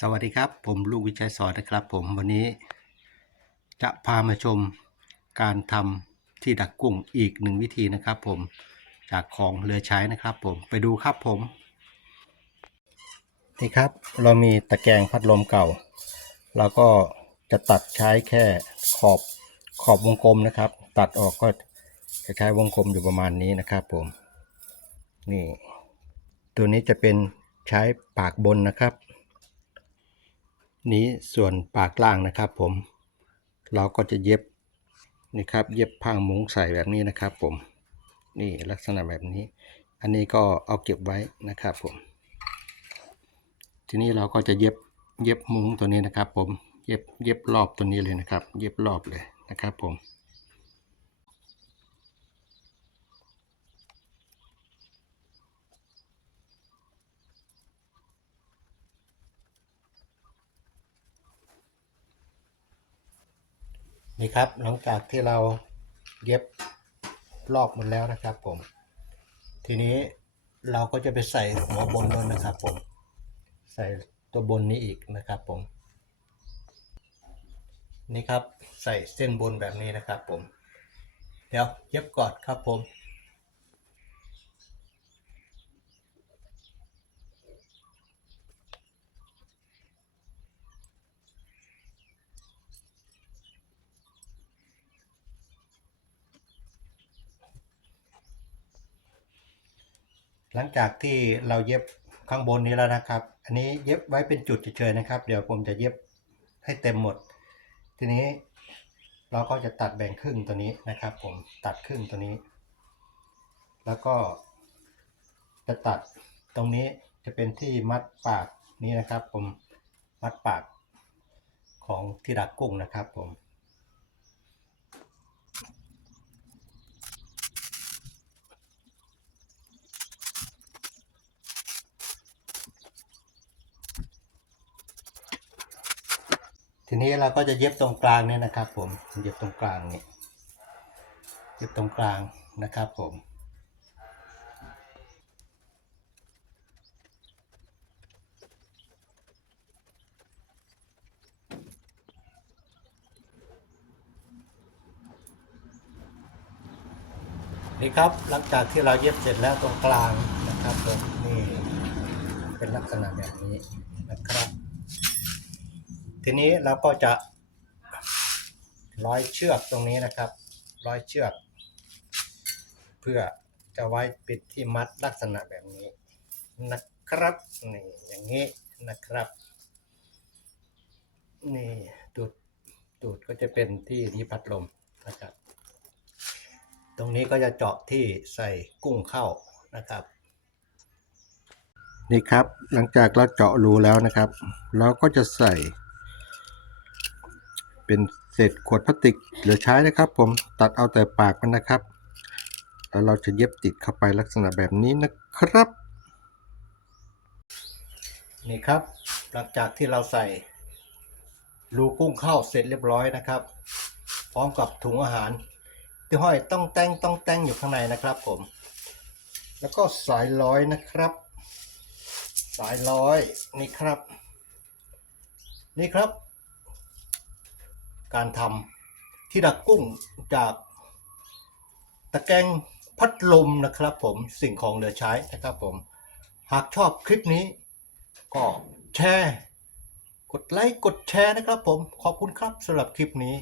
สวัสดีครับ ผมลูกวิชัยสอนนะครับ ผมวันนี้ จะพามาชมการทำที่ดักกุ้งอีกหนึ่งวิธีนะครับ ผมจากของเรือใช้นะครับ ผมไปดูครับผมนี่ครับ เรามีตะแกรงพัดลมเก่า เราก็จะตัดใช้แค่ขอบขอบวงกลมนะครับ ตัดออกก็จะใช้วงกลมอยู่ประมาณนี้นะครับ ผมนี่ ตัวนี้จะเป็นใช้ปากบนนะครับ นี้ส่วนปากล่างนะครับผม เราก็จะเย็บนี่ครับ เย็บผ้ามุ้งใส่แบบนี้นะครับผม นี่ลักษณะแบบนี้ อันนี้ก็เอาเก็บไว้นะครับผม ทีนี้เราก็จะเย็บเย็บมุ้งตัวนี้นะครับผม เย็บเย็บรอบตัวนี้เลยนะครับ เย็บรอบเลยนะครับผม นี่ครับหลังจากที่เราเย็บรอบหมดแล้วนะครับ ผม ทีนี้เราก็จะไปใส่หัวบนนั่นนะครับ ผม ใส่ตัวบนนี้อีกนะครับ ผม นี่ครับใส่เส้นบนแบบนี้นะครับ ผม เดี๋ยวเย็บก่อนครับผม หลังจากที่เราเย็บข้างบนนี้แล้วนะครับ อันนี้เย็บไว้เป็นจุดเฉยๆนะครับ เดี๋ยวผมจะเย็บให้เต็มหมด ทีนี้เราก็จะตัดแบ่งครึ่งตัวนี้นะครับ ผมตัดครึ่งตัวนี้ แล้วก็จะตัดตรงนี้จะเป็นที่มัดปากนี้นะครับ ผมมัดปากของที่ดักกุ้งนะครับผม นี้เราก็จะเย็บตรงกลางเนี่ยนะครับ ผมเย็บตรงกลางเนี่ยเย็บตรงกลางนะครับผมนี่ครับหลังจากที่เราเย็บเสร็จแล้วตรงกลางนะครับผมนี่เป็นลักษณะแบบนี้นะครับ ทีนี้เราก็จะร้อยเชือกตรงนี้นะครับ ร้อยเชือก เพื่อจะไว้ปิดที่มัดลักษณะแบบนี้นะครับนี่อย่างนี้นะครับ นี่ตูดตูดก็จะเป็นที่ที่พัดลมนะครับ ตรงนี้ก็จะเจาะที่ใส่กุ้งเข้านะครับ นี่ครับหลังจากเราเจาะรูแล้วนะครับ เราก็จะใส่ เป็นเศษขวดพลาสติกเหลือใช้นะครับ ผมตัดเอาแต่ปากมันนะครับ แล้วเราจะเย็บติดเข้าไปลักษณะแบบนี้นะครับ นี่ครับ หลังจากที่เราใส่รูกุ้งเข้าเสร็จเรียบร้อยนะครับ พร้อมกับถุงอาหาร ที่ห้อยต้องแต่งต้องแต่งอยู่ข้างในนะครับผม แล้วก็สายร้อยนะครับ สายร้อยนี่ครับ นี่ครับ การทำที่ดักกุ้งจากตะแกรงพัดลมนะครับผมสิ่งของเหลือใช้นะครับผม หากชอบคลิปนี้ ก็แชร์ กดไลค์กดแชร์นะครับผมขอบคุณครับสำหรับคลิปนี้